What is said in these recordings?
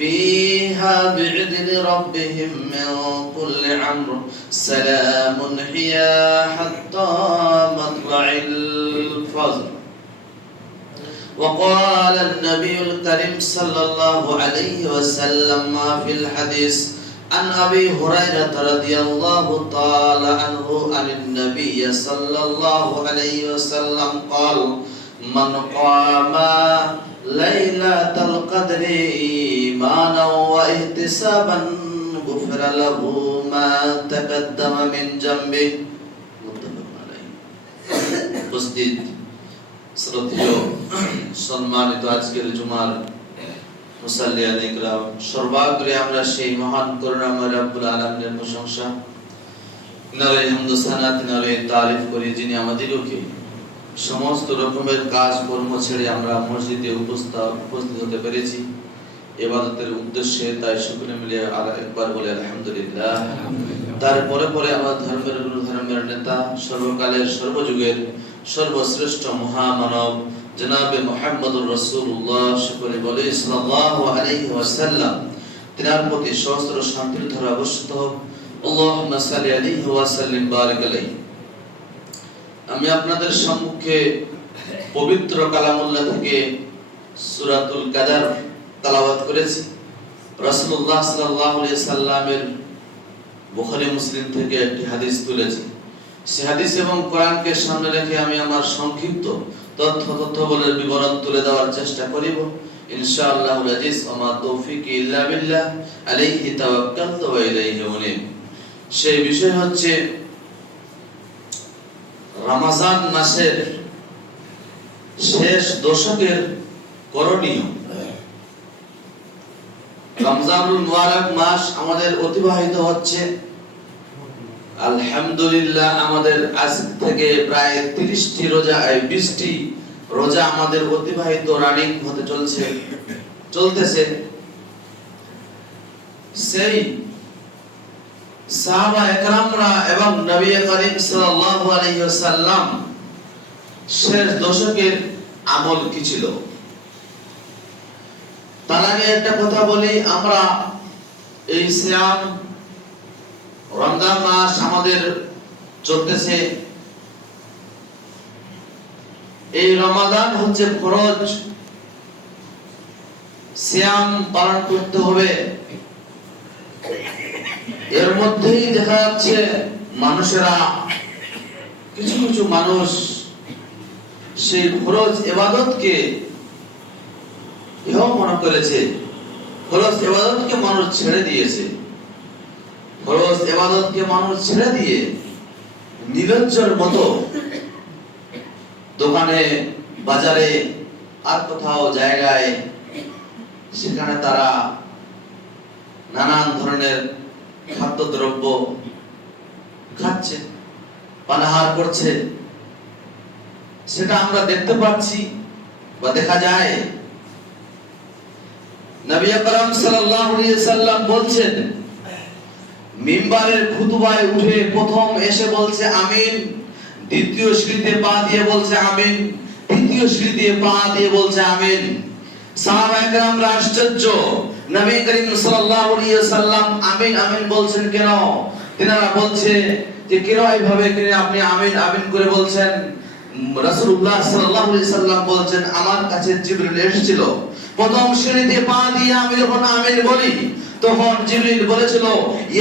فيها بإذن ربهم من كل أمر سلام هي حتى مطلع الفجر وقال النبي الكريم صلى الله عليه وسلم في الحديث عن أبي هريرة رضي الله تعالى عنه عن النبي صلى الله عليه وسلم قال من قام ليلة القدر إيمانا واحتسابا غفر له ما تقدم من ذنبه متفق عليه উপস্থিত শ্রদ্ধেয় সম্মানিত আজকের জুমার মুসাল্লিয়ান ইকরাম, সর্বাগ্রে আমরা সেই মহান করুণাময় রব্বুল আলামিনের প্রশংসা, নারে হামদ সানাত, নারে তারিফ করি, যিনি আমাদেরকে সমস্ত রকমের কাজ কর্ম ছেড়ে আমরা মসজিদে উপস্থিত হতে পেরেছি ইবাদতের উদ্দেশ্যে। তাই সকলে মিলে আর একবার বলে আলহামদুলিল্লাহ। তারপরে আমার ধর্মের গুরু, ধর্মের নেতা, সর্বকালের সর্বযুগের সর্বশ্রেষ্ঠ মহামানব জনাবে মুহাম্মদুর রাসূলুল্লাহ সকলে বলে সাল্লাল্লাহু আলাইহি ওয়াসাল্লাম, তিনার প্রতি সহস্র শান্তির ধারা বর্ষিত হোক। আল্লাহুম্মা সাল্লি আলাইহি ওয়া সাল্লিম বারিক আলাইহি। আমি আপনাদের সম্মুখে পবিত্র কালামুল্লাহ থেকে সূরাতুল কাদার তেলাওয়াত করেছি। রাসূলুল্লাহ সাল্লাল্লাহু আলাইহি সাল্লামের বুখারী মুসলিম থেকে একটি হাদিস তুলেছি। সেই হাদিস এবং কোরআনকে সামনে রেখে আমি আমার সংক্ষিপ্ত তথ্যবলের বিবরণ তুলে দেওয়ার চেষ্টা করিব ইনশাআল্লাহুল আজিজ। ওয়া তৌফিকি ইল্লা বিল্লাহ, আলাইহি তাওয়াক্কালতু ওয়া ইলাইহি উনীব। সেই বিষয় হচ্ছে রমজান মাসের শেষ দশকের করণীয়। রমজানুল মুবারক মাস আমাদের অতিবাহিত হচ্ছে আলহামদুলিল্লাহ। আমাদের আজ থেকে প্রায় 30টি রোজা, 20টি রোজা আমাদের অতিবাহিত রানিং হতে চলতেছে। সেই সাহাবা একরামরা এবং নবী করিম সাল্লাল্লাহু আলাইহি ওয়াসাল্লাম শেষ দশকের আমল কি ছিল তার আগে একটা কথা বলি। আমরা এই সিয়াম রমজান মাস আমাদের চলতেছে। এই রমাদান হচ্ছে ফরজ, সিয়াম পালন করতে হবে। এর মধ্যেই দেখা যাচ্ছে মানুষেরা, কিছু মানুষ সেই ফরজ ইবাদতকে হেয় মনে করেছে, ফরজ ইবাদতকে মানুষ ছেড়ে দিয়েছে। ফরজ ইবাদতকে মানুষ ছেড়ে দিয়ে নির্লজ্জের মতো দোকানে, বাজারে আর কোথাও জায়গায় সেখানে তারা নানান ধরনের খাদ্যদ্রব্য খাচ্ছে, পানাহার করছে। সেটা আমরা দেখতে পাচ্ছি বা দেখা যায়। নবী আকরাম সাল্লাল্লাহু আলাইহি সাল্লাম বলছেন, মিম্বারের খুতবায় উঠে প্রথম এসে বলছে আমিন, দ্বিতীয় সিঁড়িতে পা দিয়ে বলছে আমিন, তৃতীয় সিঁড়িতে পা দিয়ে বলছে আমিন। সাহাবায়ে কেরামরা আশ্চর্য, নবী করিম সাল্লাল্লাহু আলাইহি সাল্লাম আমিন আমিন বলছেন কেন? তিনারা বলছে যে কেন এইভাবে আপনি আমিন আমিন করে বলছেন? রাসূলুল্লাহ সাল্লাল্লাহু আলাইহি সাল্লাম বলছেন, আমার কাছে জিবরিল এসেছিল, প্রথম সিঁড়িতে পা দিয়ে আমি যখন আমিন বলি তখন জিবরিল বলেছিল,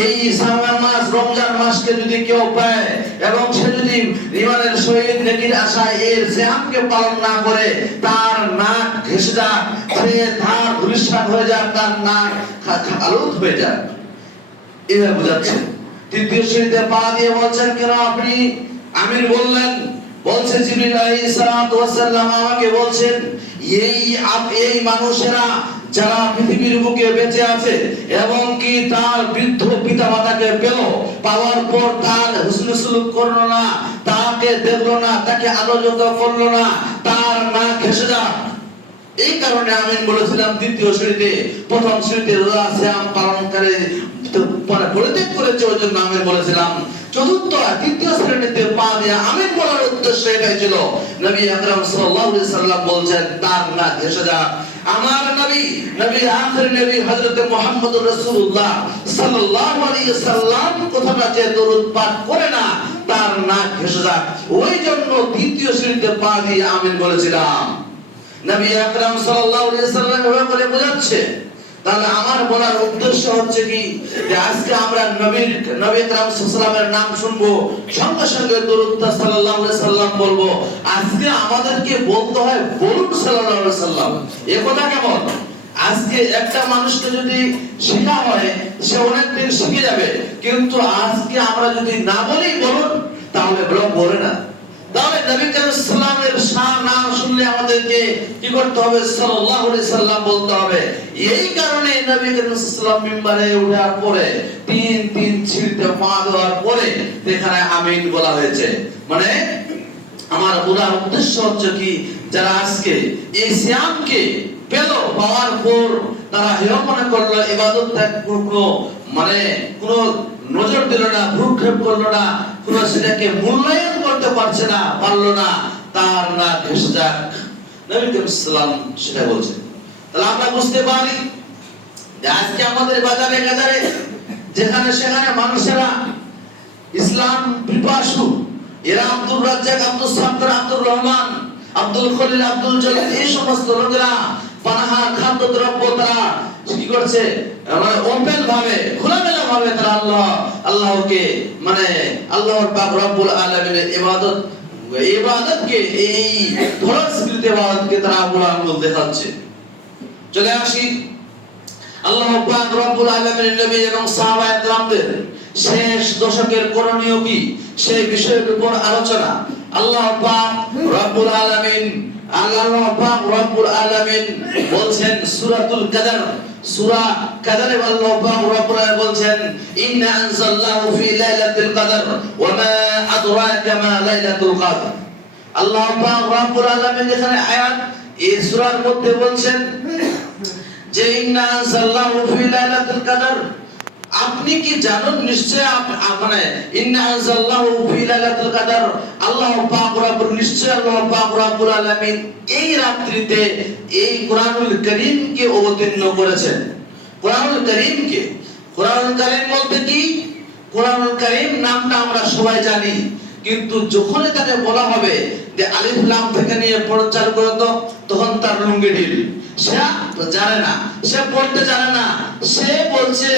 এই শাবান মাস, রমজান মাসকে যদি কেউ পায় এবং সে যদি ঈমানের সহিত নেকির আশায় এর সিয়ামকে পালন না করে, তার নাক ঘেঁষে যাক, সে তার ধূলিসাৎ হয়ে যাক, তার নাক আলুত হয়ে যাক। এভাবে বোঝাচ্ছেন। তৃতীয় সিঁড়িতে পা দিয়ে বলছেন কেন আপনি আমিন বললেন? বলছে জিবরিল আলাইহিস সালাতু ওয়াস সালাম আমাকে বলছেন, এই মানুষেরা যারা পৃথিবীর বুকে বেঁচে আছে এবং কি তার বৃদ্ধ পিতামাতাকে পেল, পাওয়ার পর তার হুসনে সুলুক করলো না, তাকে দেখলো না, তাকে আলোকিত করলো না, তার নাক ঘেঁষে যাক। এই কারণে আমিন বলেছিলাম দ্বিতীয় সিঁড়িতে। প্রথম সিঁড়িতে রোজা সিয়াম পালনকারী মানে পরিত্যাগ করেছে, ওই জন্য আমিন বলেছিলাম। চতুর্থ তৃতীয় শ্রেণীতে পা দিয়ে আমিন বলার উদ্দেশ্য এটাই ছিল, নবী আকরাম সাল্লাল্লাহু আলাইহি সাল্লাম বলছেন তার নাক ঘেঁষে যাক। আমার নবী, নবী আখির নবী হযরত মুহাম্মদুর রাসূলুল্লাহ সাল্লাল্লাহু আলাইহি সাল্লাম কথাটা যে দরুদ পাঠ করে না, তার নাক ভেসে যায়। ওই জন্য দ্বিতীয় শ্রেণীতে পা দিয়ে আমিন বলেছিলাম। নবী আকরাম সাল্লাল্লাহু আলাইহি সাল্লাম এভাবে বলে বোঝাচ্ছে। তাহলে আমার বলার উদ্দেশ্য হচ্ছে কি, যে আজকে আমরা নবী আকরাম সাল্লাল্লাহু আলাইহি নাম শুনবো, সঙ্গে সঙ্গে দরুদ সাল্লাল্লাহু আলাইহি সাল্লাম বলবো। আজকে আমাদেরকে বলতে হয় বলুন সাল্লাল্লাহু আলাইহি সাল্লাম। এ কথা কেমন? আজকে একটা মানুষকে যদি শেখা হয়, সে অনেকদিন শিখে যাবে, কিন্তু আজকে আমরা যদি না বলি বলুন, তাহলে ব্লক বলে না। তাহলে নবী করিম সাল্লাল্লাহু আলাইহি সাল্লামের নাম শুনলে আমাদেরকে কি করতে হবে? সাল্লাল্লাহু আলাইহি সাল্লাম বলতে হবে। এই কারণে নবী করিম সাল্লাল্লাহু আলাইহি সাল্লাম মিম্বারে ওঠার পরে তিন ছিড়তে পা দেওয়ার পরে এখানে আমিন বলা হয়েছে। মানে আমার বলার উদ্দেশ্য হচ্ছে কি, যারা আজকে এই সিয়ামকে পেল, পাওয়ার পর তারা হেয় মনে করলো, ইবাদত ত্যাগ করলো, মানে কোন নজর দিল না, ভ্রুক্ষেপ করলো না, কোন সেটাকে মূল্যায়ন করতে পারছে না, পারলো না, তার না ভেসে যাক। নবী করিম সাল্লাল্লাহু আলাইহি ওয়াসাল্লাম সেটা বলছেন। তাহলে আমরা বুঝতে পারি যে আজকে আমাদের বাজারে গাজারে যেখানে সেখানে মানুষেরা ইসলাম পিপাসু, এরা আব্দুর রাজ্জাক, আব্দুল সাত্তার, আব্দুর রহমান, আব্দুল খলিল, আব্দুল জলিল, এই সমস্ত লোকেরা পানাহার খাদ্যদ্রব্য তারা কি করছে, মানে ওপেন ভাবে, খোলামেলা ভাবে তারা আল্লাহকে, মানে আল্লাহর পাক রব্বুল আলামিনের ইবাদতকে, এই ধরস্কৃত ইবাদতকে তারা আঙ্গুল দেখাচ্ছে। চলে আসি আল্লাহ পাক রব্বুল আলামিনের নবী এবং সাহাবায়ে কেরামদের শেষ দশকের করণীয় কি, সেই বিষয়ের উপর আলোচনা। আল্লাহ পাক রব্বুল আলামিন বলছেন সূরাতুল কদর, সূরা কদরে আল্লাহ পাক রব্বুল আলামিন বলছেন, ইন্না আনজালনাহু ফি লাইলাতিল কদর ওয়া মা আদরাকা মা লাইলাতুল কদর। আল্লাহ পাক রব্বুল আলামিন এখানে আয়াত এই সূরার মধ্যে বলছেন যে ইন্না আনজালনাহু ফি লাইলাতিল কদর, আপনি কি জানেন, নিশ্চয় মানে ইন্না আনজালনাহু ফি লাইলাতুল কদর, আল্লাহ পাক রব্বুল, নিশ্চয় আল্লাহ পাক রব্বুল আলামিন এই রাত্রিতে এই কোরআনুল কারীমকে অবতীর্ণ করেছেন। কোরআনুল কারীমকে, কোরআনুল কারীম বলতে কি, কোরআনুল কারীম নামটা আমরা সবাই জানি, কিন্তু যখন তাকে বলা হবে যে আলিফ লাম থেকে নিয়ে পড়া চালু করো, তখন তার লুঙ্গি ঢিল, সে জানে না, সে পড়তে জানে না, সে বলছে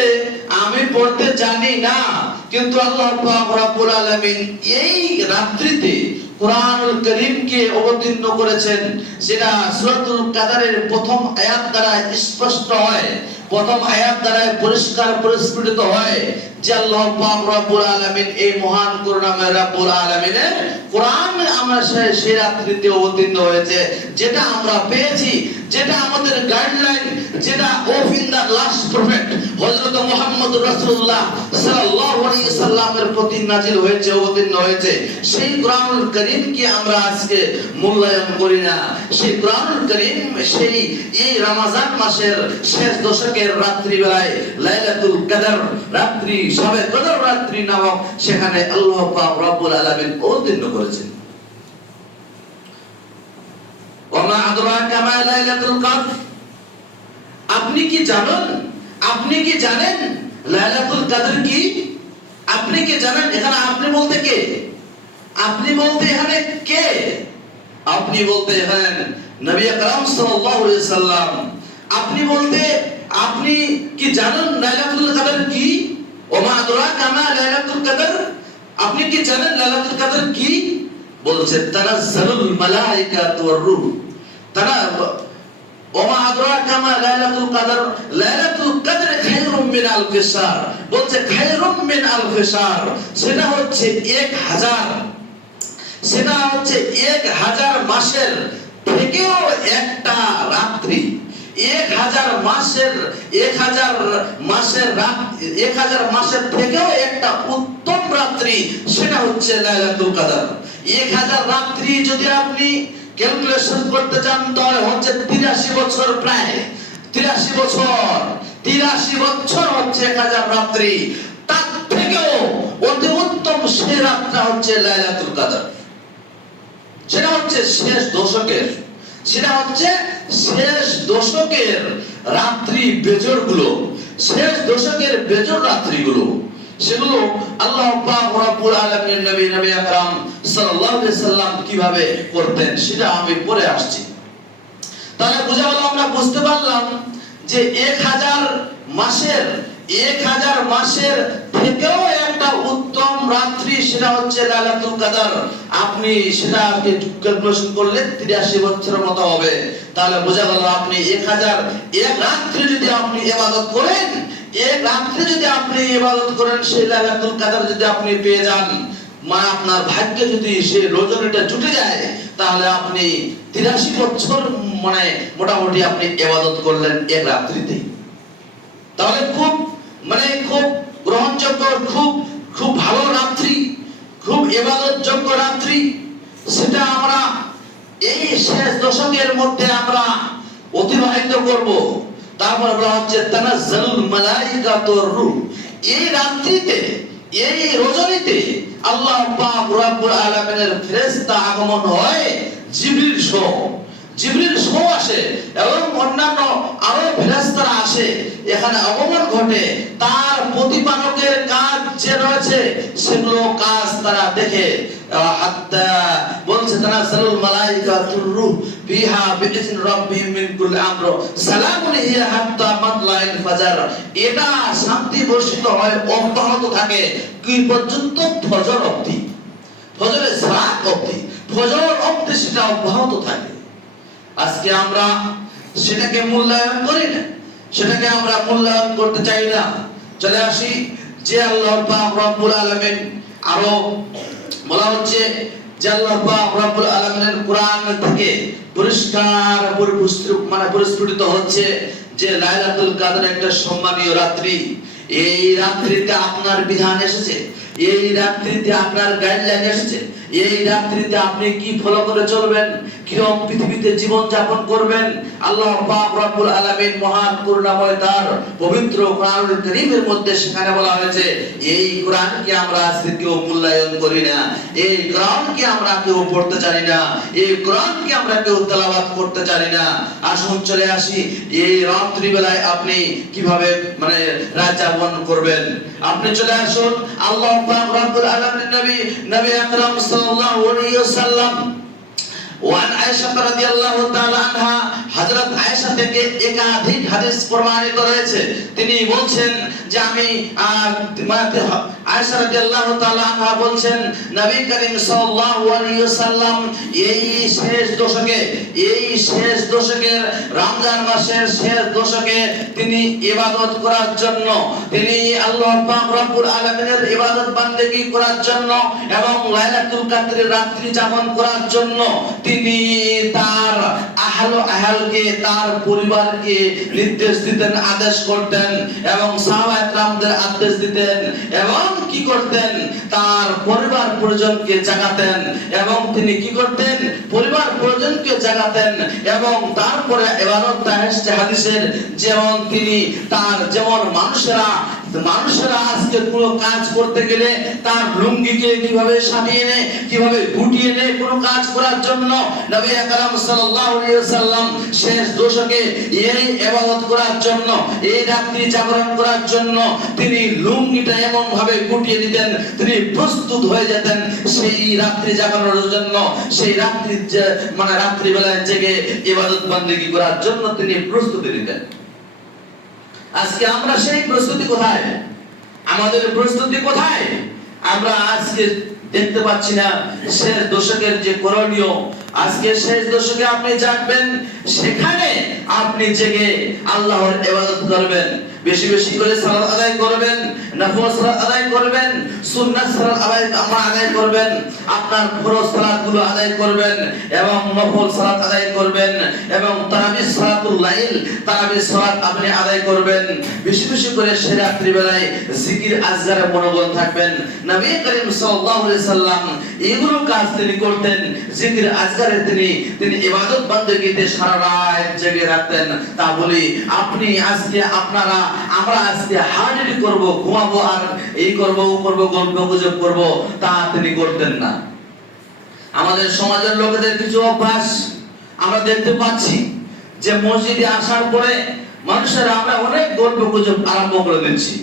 আমি পড়তে জানি না। কিন্তু আল্লাহ পাক রব্বুল আলামিন এই রাত্রিতে কোরআনুল কারীমকে অবতীর্ণ করেছেন, সেটা সূরাতুল কদরের প্রথম আয়াত দ্বারা স্পষ্ট হয়, প্রথম আয়াত দ্বারা পরিষ্কার পরিস্ফুটিত হয় যে আল্লাহ পাক রব্বুল আলামিন এই মহান করুণাময় রব্বুল আলামিনের কোরআন আমরা সেই রাত্রিতে অবতীর্ণ হয়েছে, যেটা আমরা পেয়েছি, যেটা আমাদের গাইডলাইন, যেটা of in the last prophet হযরত মুহাম্মদুর রাসূলুল্লাহ সাল্লাল্লাহু আলাইহি সাল্লামের প্রতি নাজিল হয়েছে, অবতীর্ণ হয়েছে। সেই কোরআনুল কারীমকে আমরা আজকে মূল্যায়ন করি না। সেই কোরআনুল কারীম সেই এই রমজান মাসের শেষ দশকের রাত্রি বেলায় লাইলাতুল কদর রাত্রি, শবে কদর রাত্রি নামক, সেখানে আল্লাহ পাক রব্বুল আলামিন অবতীর্ণ করেছেন। ওমা আদরাকা মা লাইলাতুল কদর, আপনি কি জানেন, আপনি কি জানেন লাইলাতুল কদর কি? আপনি কি জানেন? এখানে আপনি বলতে কে? আপনি বলতে এখানে কে? আপনি বলতে এখানে নবী আকরাম সাল্লাল্লাহু আলাইহি সাল্লাম। আপনি বলতে আপনি কি জানেন লাইলাতুল কদর কি? ওমা আদরাকা মা লাইলাতুল কদর, আপনি কি জানেন লাইলাতুল কদর কি? বলছে তানাজ্জালুল মালায়েকাতু ওয়ার রূহ, তারা ওমা আদরাকা মা লাইলাতুল কদর, লাইলাতুল কদর খায়রুম মিন আলফি শাহর, বলছে খায়রুম মিন আলফি শাহর, সেটা হচ্ছে 1000, সেটা হচ্ছে 1000 মাসের থেকেও একটা রাত্রি, 1000 মাসের থেকেও একটা উত্তম রাত্রি, সেটা হচ্ছে লাইলাতুল কদর। 1000 রাত্রি যদি আপনি ক্যালকুলেশন করতে চান, তাহলে হচ্ছে 83 বছর, প্রায় 83 বছর হচ্ছে 1000 রাত্রি। তার থেকেও অতি উত্তম সেই রাতটা হচ্ছে লাইলাতুল কদর, সেটা হচ্ছে শেষ দশকের, সেটা হচ্ছে শেষ দশকের রাত্রি বেজরগুলো, শেষ দশকের বেজর রাত্রিগুলো, সেগুলো আল্লাহ পাক রব্বুল আলামিন নবী আকরাম সাল্লাল্লাহু আলাইহি সাল্লাম কিভাবে করতেন সেটা আমি পরে আসছি। তাহলে বুঝা গেল, আমরা বুঝতে পারলাম যে 1000 মাসের থেকেও একটা উত্তম রাত্রি, সেটা হচ্ছে লাইলাতুল কদর। আপনি সেটাকে ক্যালকুলেশন করলে 83 বছরের মতো হবে। তাহলে বোঝা গেল, আপনি 1001 রাত্রি যদি আপনি ইবাদত করেন, এক রাত্রি যদি আপনি ইবাদত করেন, সেই লাইলাতুল কদর যদি আপনি পেয়ে যান, মানে আপনার ভাগ্যে যদি সেই রজনীটা জুটে যায়, তাহলে আপনি 83 বছর মানে মোটামুটি আপনি ইবাদত করলেন এক রাত্রিতে। তাহলে খুব গ্রহণযোগ্য, খুব ভালো রাত্রি, খুব ইবাদতযোগ্য রাত্রি। সেটা আমরা এই শেষ দশকের মধ্যে আমরা অতিবাহিত করব। তারপর বলা হচ্ছে তানাজ্জালুল মালাইকাতুর রূহ। এই রাত্রিতে, এই রজনীতে আল্লাহ পাক রব্বুল আলামিনের ফেরেশতা আগমন হয়, জিবরিল শো আসে এবং অন্যান্য আরো ফেরেশতারা আসে, এখানে আগমন ঘটে। তার প্রতিপালকের কাজ যে রয়েছে সেগুলো কাজ তারা দেখে। হাত্তা বলছে তানাজ্জালুল মালাইকাতুর রূহ ফিহা বিইذن রাব্বিহিম মিন কুল্লি আমর সালামুন হিয়া হাত্তা মাতলাইল ফাজর। এটা শান্তি বর্ষিত হয়, অব্যাহত থাকে কি পর্যন্ত? ফজর অবধি, ফজরের সালাত অবধি, ফজর অবধি সেটা অব্যাহত থাকে। আজকে আমরা সেটাকে মূল্যায়ন করি না, সেটাকে আমরা মূল্যায়ন করতে চাই না। চলে আসি যে আল্লাহ পাক রব্বুল আলামিন, আরো বলা হচ্ছে যে আল্লাহ পাক রব্বুল আলামিনের কোরআন থেকে পরিষ্কার পরিস্ফুটিত হচ্ছে যে লাইলাতুল কদর একটা সম্মানীয় রাত্রি। এই রাত্রিতে আপনার বিধান এসেছে, এই রাত্রিতে আপনার গাইডলাইন এসেছে, এই রাত্রিতে আপনি কি ফলো করে চলবেন, কিরকম পৃথিবীতে জীবন যাপন করবেন। আল্লাহ পাক রব্বুল আলামিন মহান করুণাময় তার পবিত্র কোরআনুল কারীমের মধ্যে সেখানে বলা হয়েছে, এই কোরআনকে আমরা আজকে কেউ মূল্যায়ন করি না, এই কোরআনকে আমরা কেউ পড়তে জানি না, এই কোরআনকে আমরা কেউ তেলাওয়াত করতে জানি না। আসুন চলে আসি এই রাত্রি বেলায় আপনি কিভাবে রাত যাপন করবেন। আপনি চলে আসুন আল্লাহ পাক রব্বুল আলামিন নবী আকরাম সাল্লাল্লাহু আলাইহি ওয়াসাল্লাম ওয়ান আয়েশা রাদিয়াল্লাহু তাআলা আনহা, হযরত আয়েশা থেকে একাধিক হাদিস প্রমাণিত রয়েছে। তিনি বলছেন যে আমি আয়েশা রাদিয়াল্লাহু তাআলা আনহা বলছেন, নবী করিম সাল্লাল্লাহু আলাইহি ওয়াসাল্লাম এই শেষ দশকের রমজান মাসের শেষ দশকে তিনি ইবাদত করার জন্য, তিনি আল্লাহ পাক রব্বুল আলামিনের ইবাদত বান্দেগী করার জন্য এবং লাইলাতুল কদরের রাত্রি যাপন করার জন্য তিনি তার আহলকে, তার পরিবারকে নির্দেশ দিতেন, আদেশ করতেন এবং সাহাবায়ে কেরামদের আদেশ দিতেন এবং কি করতেন? তার পরিবার পরিজনকে জাগাতেন এবং তিনি কি করতেন? পরিবার পরিজনকে জাগাতেন এবং তারপরে ইবাদত হাদিসের যেমন তিনি তার যেমন মানুষেরা আজকে কোনো কাজ করতে গেলে তার লুঙ্গিকে কিভাবে সাজিয়ে নেয়, কিভাবে গুটিয়ে নেয় কোনো কাজ করার জন্য, নবী আকরাম সাল্লাল্লাহু আলাইহি ওয়াসাল্লাম শেষ দশকে এই ইবাদত করার জন্য, এই রাত্রি জাগরণ করার জন্য তিনি লুঙ্গিটা এমন ভাবে গুটিয়ে দিতেন, তিনি প্রস্তুত হয়ে যেতেন সেই রাত্রি জাগরণের জন্য, সেই রাত্রি বেলায় জেগে ইবাদত বন্দেগী করার জন্য তিনি প্রস্তুতি নিতেন। আজকে আমরা সেই প্রস্তুতি কোথায়? আমাদের প্রস্তুতি কোথায়? আমরা আজকে দেখতে পাচ্ছি না। শেষ দশকের যে করণীয়, আজকে শেষ দশকে আপনি জাগবেন, সেখানে আপনি জেগে আল্লাহর ইবাদত করবেন, বেশি বেশি করে সালাত আদায় করবেন, নফল সালাত আদায় করবেন, সুন্নাত সালাত আদায় করবেন, আপনার ফরজ সালাতগুলো আদায় করবেন এবং নফল সালাত আদায় করবেন এবং তারাবিহ সালাতুল লাইল, তারাবিহ সালাত আপনি আদায় করবেন। বেশি বেশি করে সে রাত্রি বেলায় জিকির আজকারে মনোযোগ থাকবেন। নবী করিম সাল্লাল্লাহু আলাইহি সাল্লাম এইগুলো কাজ তিনি করতেন, জিকির আজকারে তিনি ইবাদত বন্দেগীতে সারা রাত জেগে রাখতেন। তা বলি আপনি আজকে আমরা আজকে হাজিরি করব, ঘুমাবো আর এই করব ও করব, গল্প গুজব করব, তা তিনি করতেন না। আমাদের সমাজের লোকেদের কিছু অভ্যাস আমরা দেখতে পাচ্ছি যে মসজিদে আসার পরে মানুষেরা আমরা অনেক গল্প গুজব আরম্ভ করে দিচ্ছি,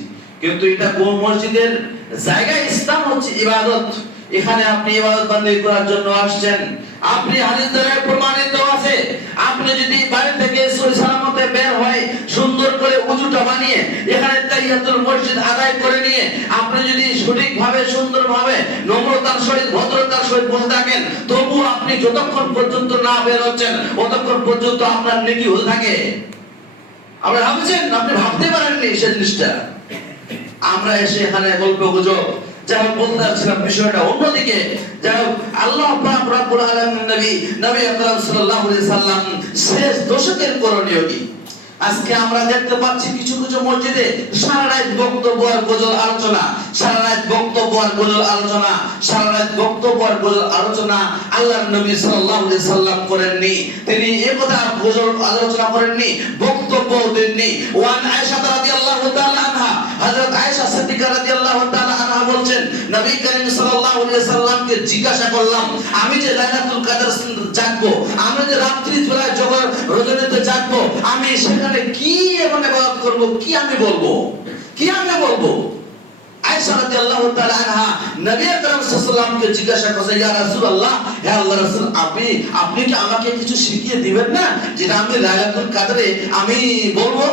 কিন্তু এটা কোন মসজিদের জায়গা? ইসলাম হচ্ছে ইবাদত। এখানে আপনি ইবাদত বান্দাগি করার জন্য আসছেন। আপনি হাদিস দ্বারা প্রমাণিত আছে, আপনি যদি বাড়ি থেকে সহি সালামতে বের হয় সুন্দর করে ওযুটা বানিয়ে এখানে তাহিয়াতুল মসজিদ আদায় করে নিয়ে আপনি যদি সঠিকভাবে সুন্দরভাবে নম্রতার সহিত ভদ্রতার সহিত বসে থাকেন, তবু আপনি যতক্ষণ পর্যন্ত না বের হচ্ছেন ততক্ষণ পর্যন্ত আপনার নেকি হতে থাকে। আপনি ভাবছেন, আপনি ভাবতে পারেননি সেই জিনিসটা। আমরা এসে এখানে গল্প গুজব যেমন বলতে চাচ্ছিলাম, বিষয়টা অন্যদিকে। যাই হোক, আল্লাহ পাক রব্বুল আলামিন নবী আকরাম সাল্লাল্লাহু আলাইহি সাল্লাম শেষ দশকের করণীয় কি? আজকে আমরা দেখতে পাচ্ছি কিছু কিছু মসজিদে সারা রাত বক্তব্য আর গজল আলোচনা, সারা রাত বক্তব্য আর গজল আলোচনা, সারা রাত বক্তব্য আর গজল আলোচনা। আল্লাহর নবী সাল্লাল্লাহু আলাইহি সাল্লাম করেননি, তিনি একথা গজল আলোচনা করেননি, বক্তব্য দেননি। ওয়ান আয়েশা রাদিয়াল্লাহু তাআলা আনহা, হযরত আয়েশা সিদ্দিকা রাদিয়াল্লাহু তাআলা আনহা বলছেন, নবী করিম সাল্লাল্লাহু আলাইহি সাল্লামকে জিজ্ঞাসা করলাম, আমি যে লাইলাতুল কদর জাগবো, আমি যে রাত্রি বেলায় জোহর রজনীতে জাগবো, আমি সেখানে কি এমন ইবাদত করব, কি আমি বলবো, কি আমি বলবো? আয়েশা রাদিয়াল্লাহু তাআলা আনহা নবী আকরাম সাল্লাল্লাহু আলাইহি ওয়াসাল্লামকে জিজ্ঞাসা করছে, ইয়া রাসূলুল্লাহ, হে আল্লাহর রাসূল, আপনি কি আমাকে কিছু শিখিয়ে দিবেন না যেটা আমি লাইলাতুল কদরে আমি বলবো?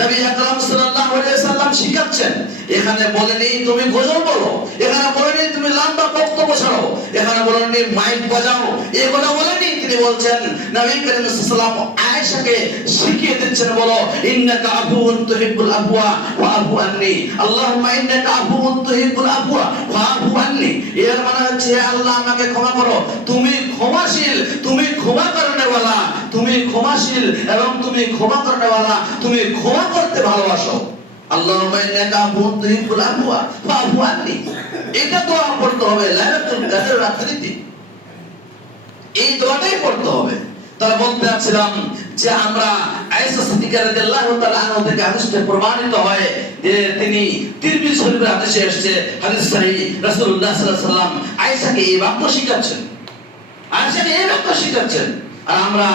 নবী আকরাম সাল্লাল্লাহু আলাইহি ওয়াসাল্লাম শিখাচ্ছেন। এখানে বলেনি তুমি গজল বলো, এখানে বলেনি তুমি লম্বা বক্তব্য ছাড়ো, এখানে বলেনি মাইক বাজাও, এগুলো বলেনি। তিনি বলছেন, নবী করিম সাল্লাল্লাহু আলাইহি ওয়াসাল্লাম আয়েশাকে শিখিয়ে দিচ্ছেন, বলো ইন্নাকা আফুউন তুহিব্বুল আফওয়া ফাআফু আন্নি, আল্লাহুম্মা ইন্নাকা আফুউন তুহিব্বুল আফওয়া ফাআফু আন্নি। এর মানে হচ্ছে, আল্লাহ আমাকে ক্ষমা করো, তুমি ক্ষমাশীল, তুমি ক্ষমা করনেওয়ালা, তুমি ক্ষমাশীল এবং তুমি ক্ষমা করনেওয়ালা, তুমি ক্ষমা করতে ভালোবাসো। আল্লাহুম্মা ইন্নাকা আফুউন তুহিব্বুল আফওয়া ফাআফু আন্নি। এটা দোয়া পড়তে হবে লাইলাতুল কদর রাত্রিতে, এই দোয়াটাই পড়তে হবে। তারা বলতে চাচ্ছিলাম যে আমরা আয়েশা সিদ্দিকা রাদিয়াল্লাহু তাআলা আনহা থেকে হাদিসটা প্রমাণিত হয় যে তিনি তিরমিজি শরীফের হাদিসে এসেছে, হাদিস সহিহ, রাসূলুল্লাহ সাল্লাল্লাহু আলাইহি ওয়াসাল্লাম আয়েশাকে এই বাক্য শিখাচ্ছেন, আয়েশাকে এই বাক্য শিখাচ্ছেন। আর আমরা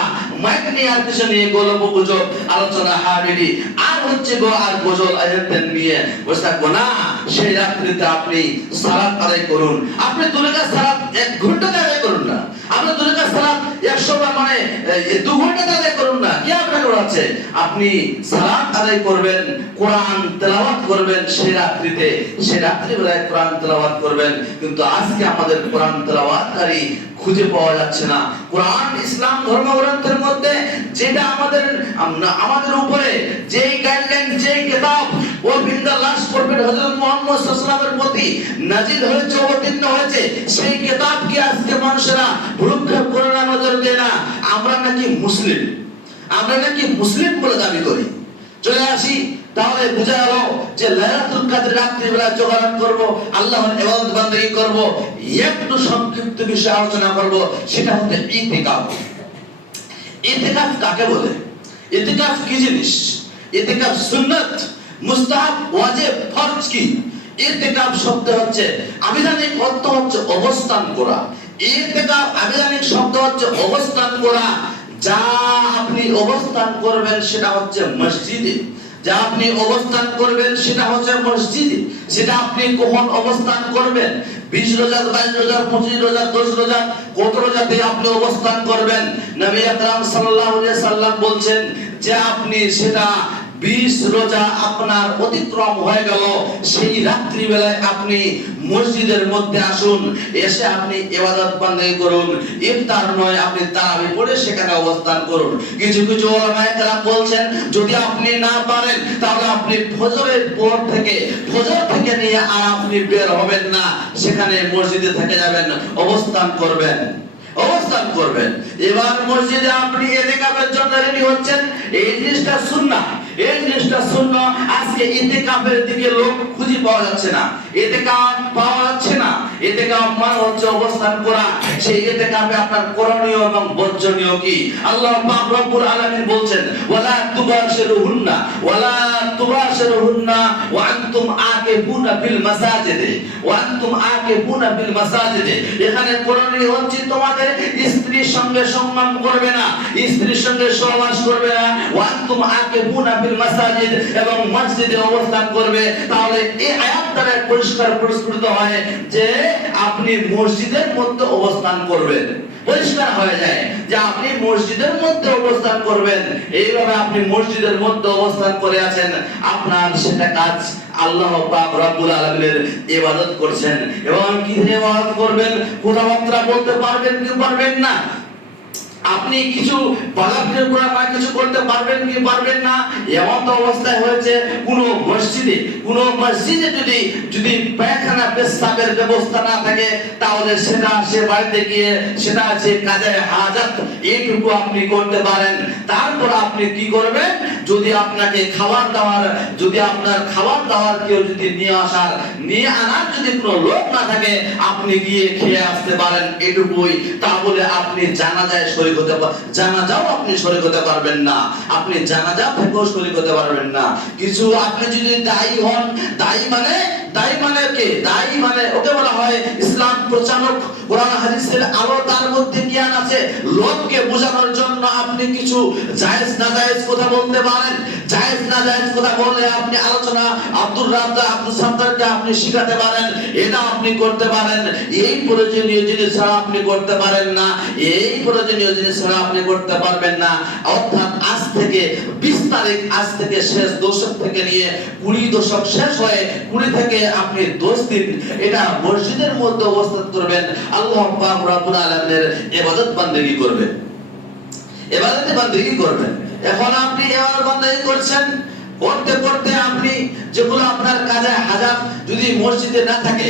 মাইক নিয়ে আর পিছনে নিয়ে গল্প গুজব আলোচনা হাবিবি আর হচ্ছে গো আর গজল আয়াতেন নিয়ে বসে থাকবো না। সেই রাত্রিতে আপনি সালাত আদায় করুন, আপনি দুরাকাত সালাত 1 ঘন্টা আদায় করুন না, আপনি দুরাকাত সালাত 100 বার মানে 2 ঘন্টা আদায় করুন না। কি আপনাকে বলছে? আপনি সালাত আদায় করবেন, কোরআন তেলাওয়াত করবেন সেই রাত্রিতে, সেই রাত্রিবেলায় কোরআন তেলাওয়াত করবেন। কিন্তু আজকে আমাদের কোরআন তেলাওয়াতকারী খুঁজে পাওয়া যাচ্ছে না। কোরআন ইসলাম ধর্মগ্রন্থের মধ্যে যেটা আমাদের উপরে যেই গাইডলাইন, যেই কিতাব ও বিন্দা লাস্ট প্রফেট হযরত মুহাম্মদ সাল্লাল্লাহু আলাইহি ওয়াসাল্লামের প্রতি নাযিল হয়েছে, অবতীর্ণ হয়েছে, সেই কিতাবকে আজকে মানুষেরা ভ্রুক্ষেপ করে না, নজর দেয় না। আমরা নাকি মুসলিম, আমরা নাকি মুসলিম বলে দাবি করি। চলে আসি, তাহলে বোঝা গেল যে লাইলাতুল কদর রাত্রিবেলা জাগরণ করব, আল্লাহর ইবাদত বান্দেগি করব। একটু সংক্ষিপ্ত বিষয় আলোচনা করব, সেটা হচ্ছে ইতিকাফ। ইতিকাফ কাকে বলে? ইতিকাফ কি জিনিস? ইতিকাফ সুন্নাত, মুস্তাহাব, ওয়াজিব, ফরজ কি? ইতিকাফ শব্দ হচ্ছে আবিধানিক অর্থ হচ্ছে অবস্থান করা। ইতিকাফ আবিধানিক শব্দ হচ্ছে অবস্থান করা। যা আপনি অবস্থান করবেন সেটা হচ্ছে মসজিদে, যা আপনি অবস্থান করবেন সেটা হচ্ছে মসজিদে। সেটা আপনি কখন অবস্থান করবেন? 20 রোজা, 22 রোজা, 25 রোজা, 10 রোজা, কত রোজাতে আপনি অবস্থান করবেন? নবী আকরাম সাল্লাল্লাহু আলাইহি সাল্লাম বলছেন যে আপনি সেটা 20 রোজা আপনার অতিক্রম হয়ে গেল, সেই রাত্রি বেলায় আপনি মসজিদের মধ্যে আসুন, এসে আপনি ইবাদত বান্দেগি করুন। ইফতার নয়, আপনি তারাবি পড়ে সেখানে অবস্থান করুন। কিছু কিছু উলামায়ে কেরাম বলছেন যদি আপনি না পারেন তাহলে আপনি ফজরের পর থেকে, ফজর থেকে নিয়ে আর আপনি বের হবেন না, সেখানে মসজিদে থেকে যাবেন, অবস্থান করবেন, অবস্থান করবেন। এবার মসজিদে আপনি ইতিকাফের জন্য রেডি হচ্ছেন, এই জিনিসটা সুন্নাহ, এই জিনিসটা সুন্নাহ। আজকে ইতিকাফের দিকে লোক খুঁজে পাওয়া যাচ্ছে না, ইতিকাফ পাওয়া যাচ্ছে না। ইতিকাফ মানে হচ্ছে অবস্থান করা। সেই ইতিকাফে আপনার করণীয় এবং বর্জনীয় কি? আল্লাহ পাক রব্বুল আলামিন বলছেন, ওয়ালা তুবাশিরুহুন্না ওয়ালা তুবাশিরুহুন্না ওয়া আনতুম আকিফুনা ফিল মাসাজিদে ওয়া আনতুম আকিফুনা ফিল মাসাজিদে। এখানে করণীয় হচ্ছে তোমাদের স্ত্রীর সঙ্গে সংগম করবে না, স্ত্রীর সঙ্গে সহবাস করবে না। ওয়া আনতুম আকিফুনা ফিল মাসাজিদ, এবং মসজিদে অবস্থান করবে। তাহলে এই আয়াত দ্বারা পরিষ্কার প্রস্ফুটিত হয় যে আপনি মসজিদের মধ্যে অবস্থান করবেন। পরিষ্কার হয়ে যায় যে আপনি মসজিদের মধ্যে অবস্থান করবেন। এইভাবে আপনি মসজিদের মধ্যে অবস্থান করে আছেন, আপনার সেটা কাজ আল্লাহ পাক রব্বুল আলামিনের ইবাদত করছেন। এবং কি ইবাদত করবেন? কথাবার্তা বলতে পারবেন কি পারবেন না, আপনি কিছু বাগানের গোড়া বা কিছু করতে পারবেন কি পারবেন না, এমন তো অবস্থায় হয়েছে। কোন মসজিদে যদি পায়খানা পেশাবের ব্যবস্থা না থাকে, তাহলে সেটা সে বাড়িতে গিয়ে সেটা আছে কাজে হাজাত, এইটুকু আপনি করতে পারেন। তারপর আপনি কি করবেন? যদি আপনাকে আপনার খাবার দাবার কেউ যদি নিয়ে আনার যদি কোনো লোক না থাকে, আপনি গিয়ে খেয়ে আসতে পারেন, এটুকুই। তা বলে আপনি জানাজায় শরীক হতে জানাজাও আপনি শরীক হতে পারবেন না, আপনি জানাজা থেকেও শরীক হতে পারবেন না। কিছু আপনি যদি দায়ী হন, দায়ী মানে কে? দায়ী মানে ওকে বলা হয় ইসলাম প্রচারক। কোরআন হাদিসের আলো তার মধ্যে জ্ঞান আছে। লোককে বোঝানোর জন্য আপনি কিছু জায়েজ নাজায়েজ কথা বলতে পারেন। জায়েজ নাজায়েজ কথা বললে আপনি আলোচনা আব্দুল সাত্তারকে আপনি শিখাতে পারেন, এটা আপনি করতে পারেন। এই প্রয়োজনীয় জিনিস ছাড়া আপনি করতে পারেন না, এই প্রয়োজনীয় জিনিস ছাড়া আপনি করতে পারবেন না। অর্থাৎ আজ থেকে 20 তারিখ, আজ থেকে শেষ দশক থেকে নিয়ে 20 দশক শেষ হয়ে 20 থেকে আপনি 10 দিন এটা মসজিদের মধ্যে অবস্থান করবেন, আল্লাহ পাক রব্বুল আলামিনের ইবাদত বান্দেগি করবেন, ইবাদত বান্দেগি করবেন। এখন আপনি ইবাদত বান্দেগি করছেন, করতে করতে আপনি যেগুলো আপনার কাজে হাজাত যদি মসজিদে না থাকে,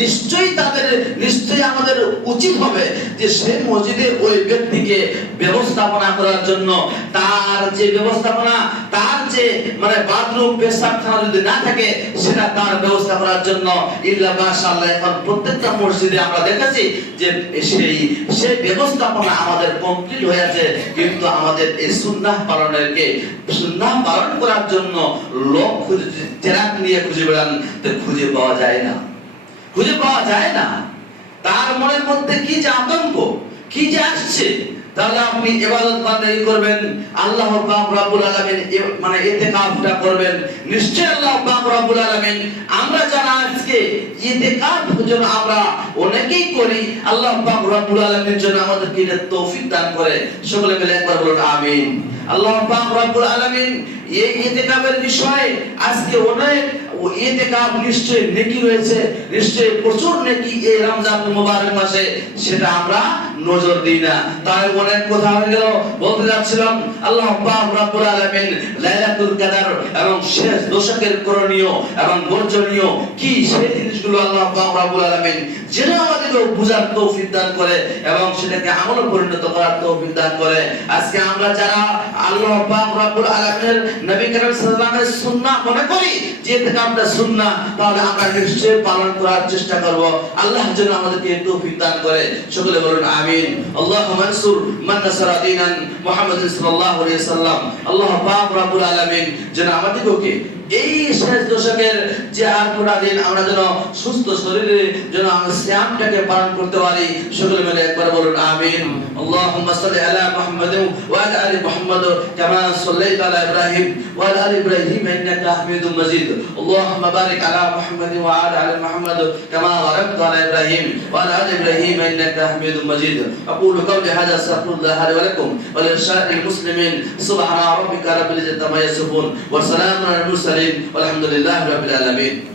নিশ্চয়ই আমাদের উচিত হবে যে সেই মসজিদে ওই ব্যক্তিকে ব্যবস্থাপনা করার জন্য, তার যে ব্যবস্থাপনা, তার যে মানে বাথরুম পেশাবখানা যদি না থাকে, সেটা তার ব্যবস্থা করার জন্য ইল্লা মাশাআল্লাহ এখন প্রত্যেকটা মসজিদে আমরা দেখেছি যে সেই ব্যবস্থাপনা আমাদের কমপ্লিট হয়ে আছে। কিন্তু আমাদের এই সুন্নাহ পালন করার জন্য লোক চেরাক নিয়ে খুঁজে বেড়ান, খুঁজে পাওয়া যায় না। তার মনের মধ্যে কি যে আতঙ্ক, কি যে আসছে। তাহলে আপনি ইবাদত বান্দাগি করবেন, আল্লাহ পাক রব্বুল আলামিন মানে ইতিকাফটা করবেন। নিশ্চয়ই আল্লাহ পাক রব্বুল আলামিন আমরা যারা আজকে ইতিকাফ যেন আমরা অনেকেই করি, আল্লাহ পাক রব্বুল আলামিন যেন আমাদেরকে এটা তৌফিক দান করে। সকলে মিলে একবার বলুন আমিন। আল্লাহ পাক রব্বুল আলামিন এই ইতিকাফের বিষয়ে আজকে অনেক ইতিকাফ নিশ্চয়ই নেকি রয়েছে, নিশ্চয়ই প্রচুর নেকি এই রমজান মুবারক মাসে, সেটা আমরা নজর দিই না। তাই অনেক কথা হয়ে গেল। বলতে যাচ্ছিলাম আল্লাহ পাক রব্বুল আলামিন লাইলাতুল কদর এবং শেষ দশকের করণীয় এবং বর্জনীয় কি সেই জিনিসগুলো আল্লাহ পাক রব্বুল আলামিন যেন আমাদেরকে বুঝার তৌফিক দান করে এবং সেটাকে আমলে পরিণত করার তৌফিক দান করে। আজকে আমরা যারা আল্লাহ পাক রব্বুল আলামিনের নবী করিম সাল্লাল্লাহু আলাইহি সুন্নাহ মনে করি যে এটা আমরা সুন্নাহ, তাহলে আমরা নিশ্চয়ই পালন করার চেষ্টা করব। আল্লাহ যেন আমাদেরকে তৌফিক দান করে। সকলে বলুন আমিন। আল্লাহুম্মা আনসুর মান নাসারা দীনান মুহাম্মদ সাল্লাল্লাহু আলাইহি সাল্লাম। আল্লাহ পাক রব্বুল আলামিন যেন আমাদেরকে এই শেষ দশকের যে আর পুরা দিন আমরা যেন সুস্থ শরীরে যেন আমরা সিয়ামটাকে পালন করতে পারি। সকলে মিলে একবার বলুন আমিন। আল্লাহুম্মা সাল্লি আলা মুহাম্মাদ ওয়া আলা আলি মুহাম্মাদ কামা সাল্লাইতা আলা ইব্রাহিম ওয়া আলা আলি ইব্রাহিম ইন্নাকা হামিদুম মাজিদ। আল্লাহুম্মা বারিক আলা মুহাম্মাদ ওয়া আলা আলি মুহাম্মাদ কামা বারাকতা আলা ইব্রাহিম ওয়া আলা আলি ইব্রাহিম ইন্নাকা হামিদুম মাজিদ। আকুলু কাওলি হাযা আস্তাগফিরুল্লাহ লি ওয়া লাকুম ওয়া লিসাইরিল মুসলিমিন। সুবহানা রাব্বিকা রাব্বিল ইজ্জাতি আম্মা ইয়াসিফুন ওয়া সালামুন আলাল মুরসালিন ওয়ালহামদুলিল্লাহি রাব্বিল আলামিন।